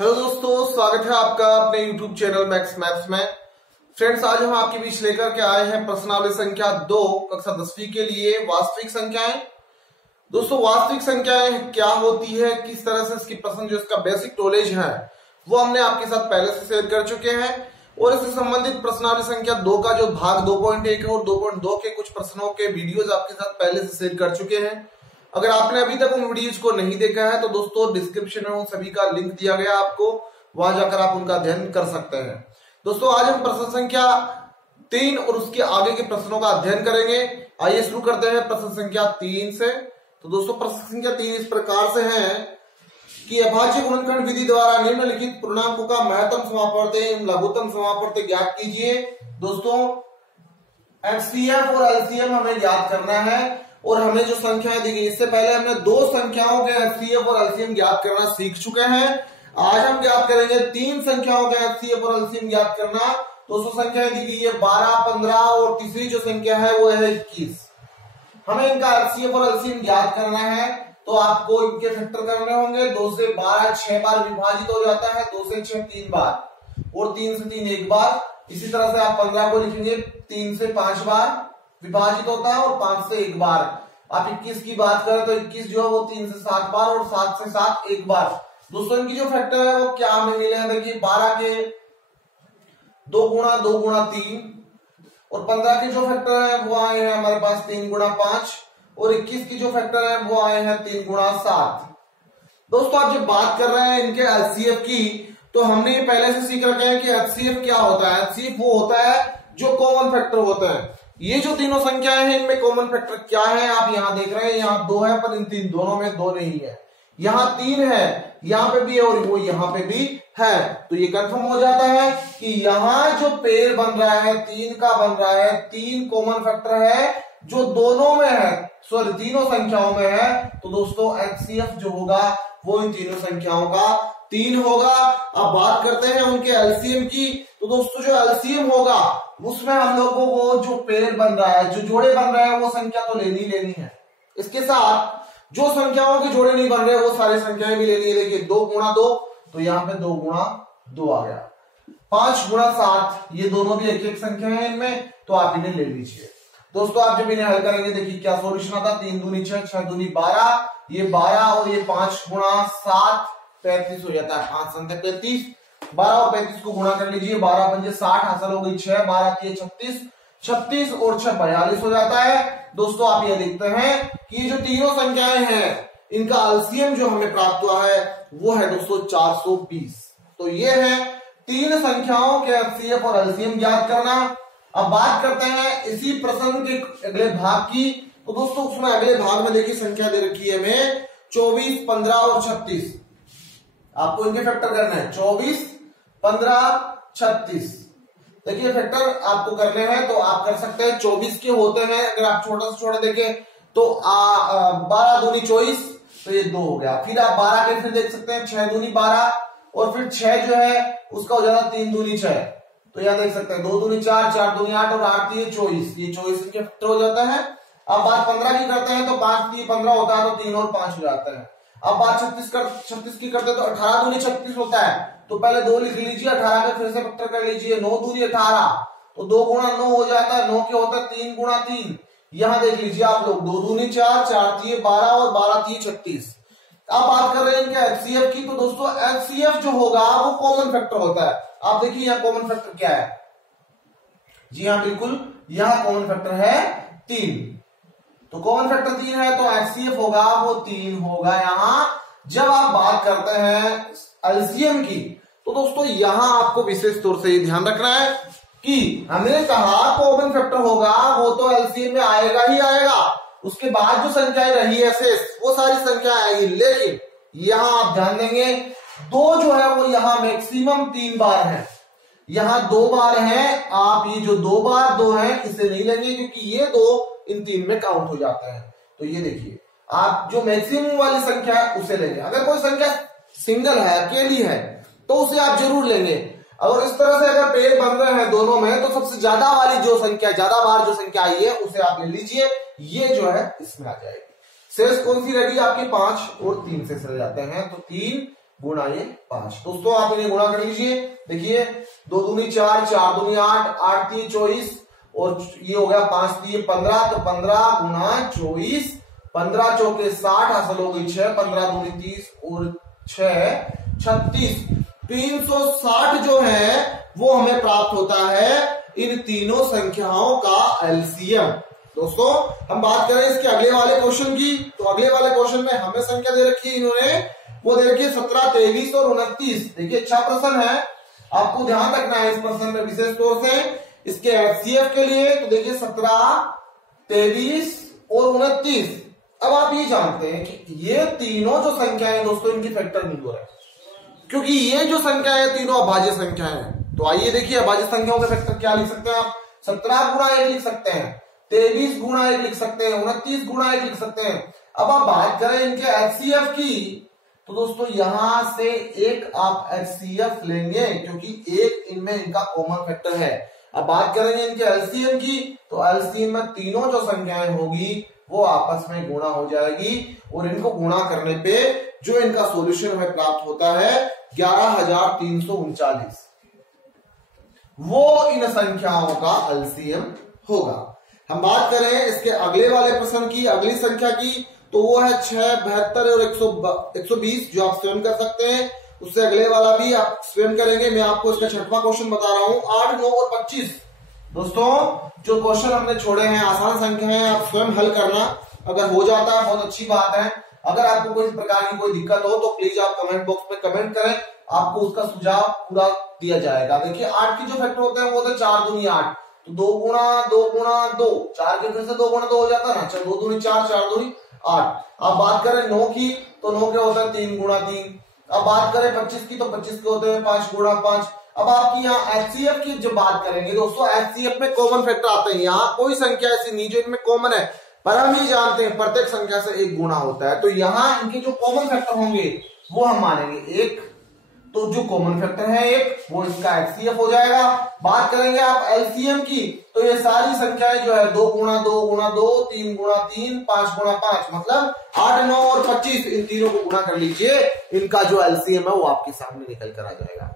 Hello दोस्तों, स्वागत है आपका अपने YouTube चैनल मैक्स मैथ्स में। फ्रेंड्स, आज हम आपके बीच लेकर के आए हैं प्रश्नावली संख्या 2 कक्षा 10वीं के लिए वास्तविक संख्याएं। दोस्तों, वास्तविक संख्याएं क्या होती है, किस तरह से इसकी प्रश्न जो इसका बेसिक नॉलेज है वो हमने आपके साथ पहले से शेयर कर चुके हैं और इससे संबंधित प्रश्नावली संख्या 2 का जो भाग 2.1 और 2.2 के कुछ प्रश्नों के वीडियोज आपके साथ पहले से शेयर कर चुके हैं। अगर आपने अभी तक उन वीडियोज को नहीं देखा है तो दोस्तों डिस्क्रिप्शन में उन सभी का लिंक दिया गया आपको, वहां जाकर आप उनका अध्ययन कर सकते हैं। दोस्तों, आज हम प्रश्न संख्या 3 और उसके आगे के प्रश्नों का अध्ययन करेंगे। आइए शुरू करते हैं प्रश्न संख्या 3 से। तो दोस्तों, प्रश्न संख्या 3 इस प्रकार से है कि अभाज्य गुणनखंड विधि द्वारा निम्नलिखित पूर्णांकों का महत्तम समापवर्त एवं लघुत्तम समापवर्त ज्ञात कीजिए। दोस्तों, एचसीएफ और एलसीएम हमें ज्ञात करना है और हमें जो संख्याएं दी गई, इससे पहले हमने दो संख्याओं के एचसीएफ और एलसीएम ज्ञात करना सीख चुके हैं। आज हम ज्ञात करेंगे 3 संख्याओं के एचसीएफ और एलसीएम ज्ञात करना। दोस्तों, संख्याएं दी गई है 12, 15 और तीसरी जो संख्या है वो है 21। हमें इनका एचसीएफ और एलसीएम ज्ञात करना है तो आपको इनके फैक्टर करने होंगे। 2 से 12 6 बार विभाजित हो जाता है, 2 से 6 3 बार और 3 से 3 1 बार। इसी तरह से आप 15 को लिखेंगे 3 से 5 बार विभाजित होता है और 5 से 1 बार। आप 21 की बात करें तो 21 जो है वो 3 से 7 बार और 7 से 7 1 बार। दोस्तों, इनकी जो फैक्टर है वो क्या हमें मिले हैं, देखिए 12 के 2 गुणा 2 गुणा 3 और 15 के जो फैक्टर है वो आए हैं हमारे पास 3 गुणा 5 और 21 की जो फैक्टर है वो आए हैं 3 गुणा 7। दोस्तों, आप जब बात कर रहे हैं इनके एचसीएफ की तो हमने पहले से सीख रखे हैं कि एचसीएफ क्या होता है। एचसीएफ वो होता है जो कॉमन फैक्टर होते हैं। ये जो तीनों संख्याएं हैं इनमें कॉमन फैक्टर क्या है, आप यहां देख रहे हैं यहाँ 2 है पर इन तीन दोनों में 2 नहीं है। यहाँ 3 है, यहाँ पे भी है और वो यहाँ पे भी है। तो ये कंफर्म हो जाता है कि यहाँ जो पेड़ बन रहा है 3 का बन रहा है, 3 कॉमन फैक्टर है जो दोनों में है, सॉरी तीनों संख्याओं में है। तो दोस्तों, एचसीएफ जो होगा वो इन तीनों संख्याओं का 3 होगा। अब बात करते हैं उनके एलसीएम की। तो दोस्तों, जो एलसीएम होगा उसमें हम लोगों को जो पेड़ बन रहा है, जो जोड़े बन रहे हैं वो संख्या तो लेनी है। इसके साथ जो संख्याओं के जोड़े नहीं बन रहे वो सारी संख्याएं भी लेनी है। देखिए 2 गुणा 2 तो यहाँ पे 2 गुणा 2 आ गया। 5 गुणा 7 ये दोनों भी एक एक संख्या है इनमें, तो आप इन्हें ले लीजिए। दोस्तों, आप जब इन्हें हल करेंगे देखिए क्या सोल्यूशन आता है। 3 दूनी 6, 6 दूनी 12, ये 12 और ये 5 गुणा 7 35 हो जाता है। 5 संख्या 35, 12 और 35 को गुणा कर लीजिए। 12 पंजे 60 हासिल हो गई 6, 12 की 36, 36 और 6 42 हो जाता है। दोस्तों, आप ये देखते हैं कि जो तीनों संख्याएं हैं इनका एलसीएम जो हमें प्राप्त हुआ है वो है दोस्तों 420। तो ये है 3 संख्याओं के एचसीएफ और एलसीएम ज्ञात करना। अब बात करते हैं इसी प्रश्न के अगले भाग की। तो दोस्तों, उसमें अगले भाग में देखिए संख्या दे रखी है हमें 24, 15 और 36। आपको इनके फैक्टर करना है 24, 15, 36। देखिए फैक्टर आपको करने हैं तो आप कर सकते हैं। 24 के होते हैं, अगर आप छोटा से छोटा देखें तो 12 दूनी 24 तो ये 2 हो गया। फिर आप 12 के फिर देख सकते हैं 6 दूनी 12 और फिर 6 जो है उसका हो जाता 3 दूनी 6 तो यहां देख सकते हैं 2 दूनी 4, 4 दूनी 8 और 8 3 24, ये 24 इनके फैक्टर हो जाता है। अब बात 15 की करते हैं तो 5 3 15 होता है तो 3 और 5 हो जाता है। अब बात 36 की करते हैं तो 18 दूनी 36 होता है तो पहले 2 लिख लीजिए, 18 का फिर से फैक्टर कर लीजिए। 9 दूनी 18 तो 2 गुणा 9 हो जाता है। 9 के होता है 3 गुणा 3। यहां देख लीजिए आप लोग 2 दूनी 4, 4 3 12 और 12 3 36। अब बात कर रहे हैं इनके एचसीएफ की। तो दोस्तों, एचसीएफ जो होगा वो कॉमन फैक्टर होता है। आप देखिए यहाँ कॉमन फैक्टर क्या है। जी हाँ, बिल्कुल यहाँ कॉमन फैक्टर है 3। तो कॉमन फैक्टर 3 है तो एचसीएफ होगा वो 3 होगा। यहां जब आप बात करते हैं एलसीएम की तो दोस्तों यहां आपको विशेष तौर से ये ध्यान रखना है कि हमने कहा कॉमन फैक्टर होगा वो तो एलसीएम में आएगा ही आएगा। उसके बाद जो संख्याएं रही है शेष वो सारी संख्या आएगी। लेकिन यहां आप ध्यान देंगे 2 जो है वो यहां मैक्सिमम 3 बार है, यहां 2 बार है। आप ये जो 2 बार 2 है इसे नहीं लेंगे क्योंकि ये 2 इन 3 में काउंट हो जाता है। तो ये देखिए आप जो मैक्सिमम वाली संख्या है उसे लेंगे। अगर कोई संख्या सिंगल है, अकेली है तो उसे आप जरूर लेंगे। और इस तरह से अगर पेड़ बन रहे हैं दोनों में तो सबसे ज्यादा वाली जो संख्या, ज्यादा बार जो संख्या आई है उसे आप ले लीजिए। ये जो है इसमें आ जाएगी। शेष कौन सी रहेगी आपकी 5 और 3 से चले जाते हैं तो 3 गुणा ये 5। दोस्तों आप इन्हें गुणा कर लीजिए। देखिए 2 दूनी 4, 4 दूनी 8, 8 3 24 और ये हो गया 5 3 15, तो 15 गुणा 24, 15 चौके 60, हासिल हो गई 6, 15 दूनी 30 और 6 36। 360 जो है वो हमें प्राप्त होता है इन तीनों संख्याओं का एलसीएम। दोस्तों हम बात करें इसके अगले वाले क्वेश्चन की, तो अगले वाले क्वेश्चन में हमें संख्या दे रखी है इन्होंने, वो दे रखी है 17, 23 और 29। देखिए अच्छा प्रश्न है, आपको ध्यान रखना है इस प्रश्न में विशेष तौर से इसके एचसीएफ के लिए। तो देखिए 17, 23 और 29। अब आप ये जानते हैं कि ये तीनों जो संख्याएं दोस्तों इनकी फैक्टर नहीं हो रहा है, क्योंकि ये जो संख्या है तीनों अभाज्य संख्याएं हैं। तो आइए देखिए अभाज्य संख्याओं के फैक्टर क्या लिख सकते हैं आप। 17 गुणा 1 लिख सकते हैं, 23 गुणा 1 लिख सकते हैं, 29 गुणा 1 लिख सकते हैं। अब आप बात करें इनके एचसीएफ की, तो दोस्तों यहां से एक आप एचसीएफ लेंगे क्योंकि एक इनमें इनका कॉमन फैक्टर है। अब बात करेंगे इनके एलसीएम की, तो एलसीएम में तीनों जो संख्याएं होगी वो आपस में गुणा हो जाएगी और इनको गुणा करने पे जो इनका सॉल्यूशन हमें प्राप्त होता है 11,339, वो इन संख्याओं का एलसीएम होगा। हम बात करें इसके अगले वाले प्रश्न की, अगली संख्या की, तो वो है 6, 72 और 120, जो आप स्वयं कर सकते हैं। उससे अगले वाला भी आप स्वयं करेंगे। मैं आपको इसका 6वां क्वेश्चन बता रहा हूं, 8, 9 और 25। दोस्तों जो क्वेश्चन हमने छोड़े हैं आसान संख्या है, आप स्वयं हल करना। अगर हो जाता है बहुत अच्छी बात है। अगर आपको कोई प्रकार की कोई दिक्कत हो तो प्लीज आप कमेंट बॉक्स में कमेंट करें, आपको उसका सुझाव पूरा दिया जाएगा। देखिए 8 की जो फैक्टर होते हैं वो होते हैं 4 दूनी 8, तो 2 गुणा 2 गुणा 2, 4 के फिर से 2 गुणा 2 हो जाता है ना। अच्छा 2 दूनी 4, 4 दूनी 8। अब बात करें 9 की, तो 9 के होता है 3 गुणा 3। अब बात करें 25 की, तो 25 के होते हैं 5 गुणा 5। अब आपकी यहाँ एचसीएफ की जब बात करेंगे दोस्तों, एचसीएफ में कॉमन फैक्टर आते हैं। यहाँ कोई संख्या ऐसी नहीं जो इनमें कॉमन है, पर हम ही जानते हैं प्रत्येक संख्या से एक गुणा होता है। तो यहाँ इनके जो कॉमन फैक्टर होंगे वो हम मानेंगे 1, तो जो कॉमन फैक्टर है 1 वो इसका एचसीएफ हो जाएगा। बात करेंगे आप एलसीएम की, तो ये सारी संख्याएं जो है 2 गुणा 2 गुणा 2, 3 गुणा 3, 5 गुणा 5, मतलब 8, 9 और 25, इन तीनों को गुणा कर लीजिए, इनका जो एलसीएम है वो आपके सामने निकल कर आ जाएगा।